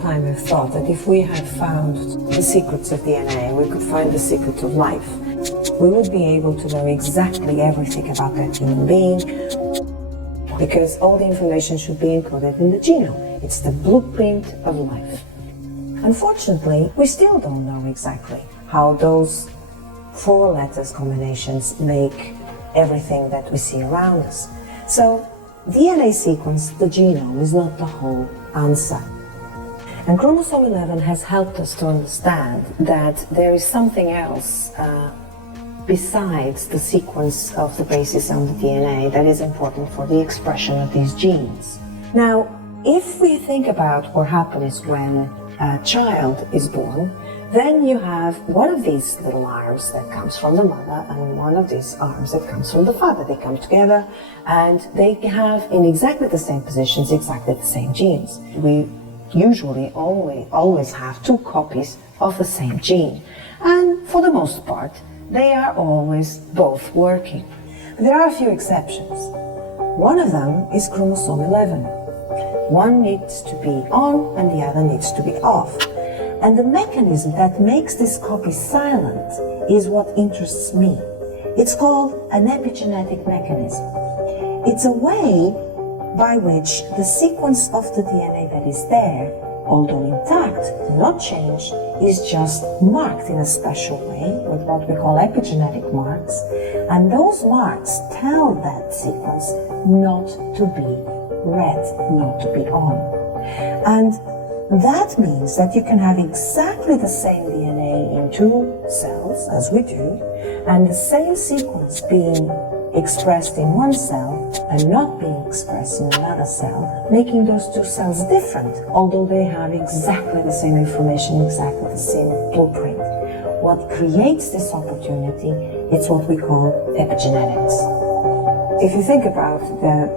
time I've thought that if we had found the secrets of DNA, we could find the secret of life, we would be able to know exactly everything about that human being, because all the information should be encoded in the genome. It's the blueprint of life. Unfortunately, we still don't know exactly how those 4 letters combinations make everything that we see around us. So, DNA sequence, the genome, is not the whole answer. And chromosome 11 has helped us to understand that there is something else besides the sequence of the bases on the DNA that is important for the expression of these genes. Now, if we think about what happens when a child is born, then you have one of these little arms that comes from the mother and one of these arms that comes from the father. They come together and they have in exactly the same positions, exactly the same genes. We usually always have 2 copies of the same gene. And for the most part, they are always both working. But there are a few exceptions. One of them is chromosome 11. One needs to be on and the other needs to be off. And the mechanism that makes this copy silent is what interests me. It's called an epigenetic mechanism. It's a way by which the sequence of the DNA that is there, although intact, not changed, is just marked in a special way with what we call epigenetic marks. And those marks tell that sequence not to be read, not to be on. And that means that you can have exactly the same DNA in 2 cells, as we do, and the same sequence being expressed in one cell and not being expressed in another cell, making those 2 cells different, although they have exactly the same information, exactly the same blueprint. What creates this opportunity, it's what we call epigenetics. If you think about that,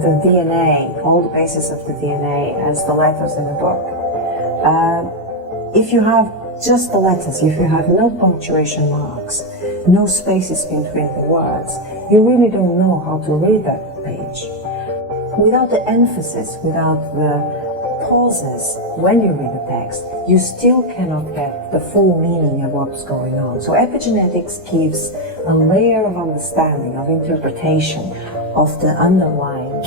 the DNA, all the bases of the DNA as the letters in a book, if you have just the letters, if you have no punctuation marks, no spaces between the words, you really don't know how to read that page. Without the emphasis, without the pauses when you read the text, you still cannot get the full meaning of what's going on. So epigenetics gives a layer of understanding, of interpretation of the underlying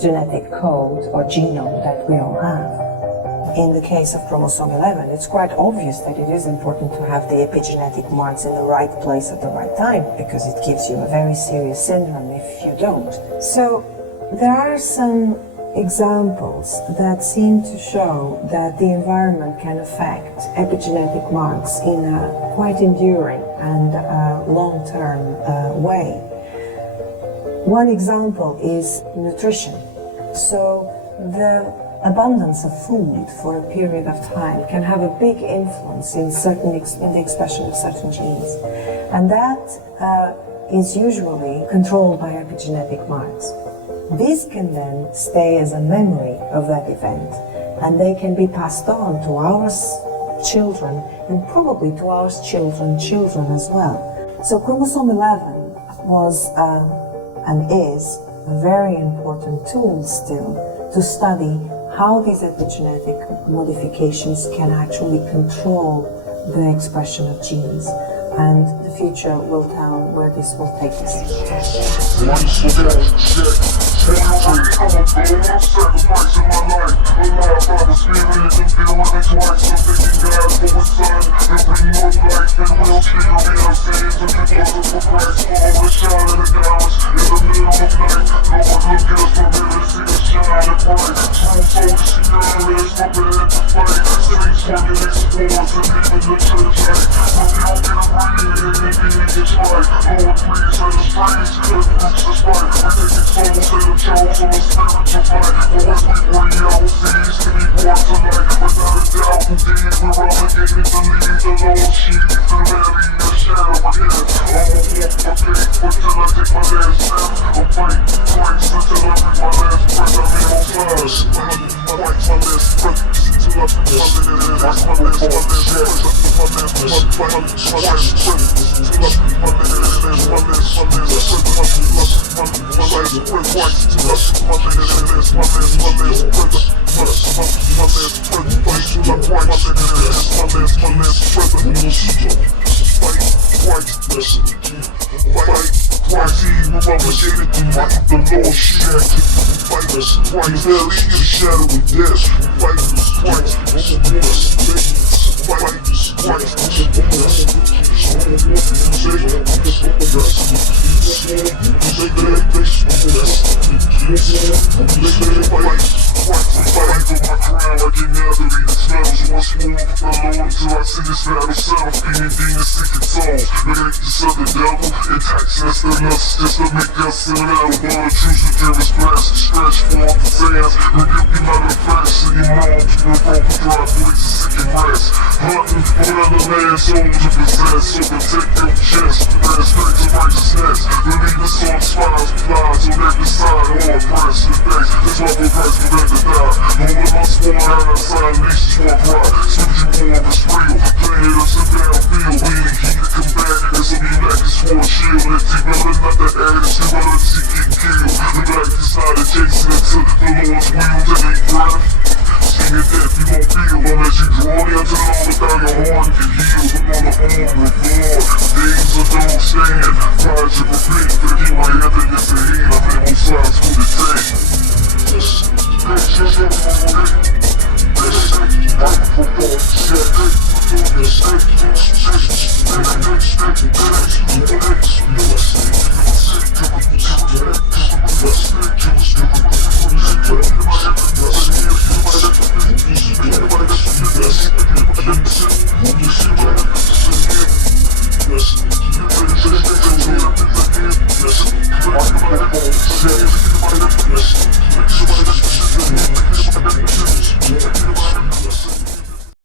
genetic code or genome that we all have. In the case of chromosome 11, it's quite obvious that it is important to have the epigenetic marks in the right place at the right time, because it gives you a very serious syndrome if you don't. So there are some examples that seem to show that the environment can affect epigenetic marks in a quite enduring and long-term way. One example is nutrition. So the abundance of food for a period of time can have a big influence in the expression of certain genes, and that is usually controlled by epigenetic marks. These can then stay as a memory of that event, and they can be passed on to our children and probably to our children's children as well. So chromosome 11 was and is a very important tool still to study how these epigenetic modifications can actually control the expression of genes. And the future will tell where this will take us. My last breath, till I Obligated to fight the Lord shit. Fight us, fight the league of shadow of death. Fight us, fight just to make us sit out of all the truth and give us glass and stretch for all the sands. Rebuke you not of facts, so you know to a broken dry place to seek and rest. Hunting for another man's soul to possess, so protect your chest. That's straight to righteousness. Believe the sword spies, flies on every side, all oppressed and faced. That's why we're Christ prevent to die. Holding my sworn hand outside leashes for a pride. Switching war is real, playing it up to downfield. We ain't heat to combat, and so be back is for a shield. Let's take nothing, not the attitude, but let's see get killed. The black decide adjacent to the Lord's will that ain't breath. Sing it death you won't feel unless you draw near to the Lord without your horn get healed. Upon the own reward, things that don't stand. Pride to repent, but if you might have it, it's a hand. I'm in both sides for the day. Yes.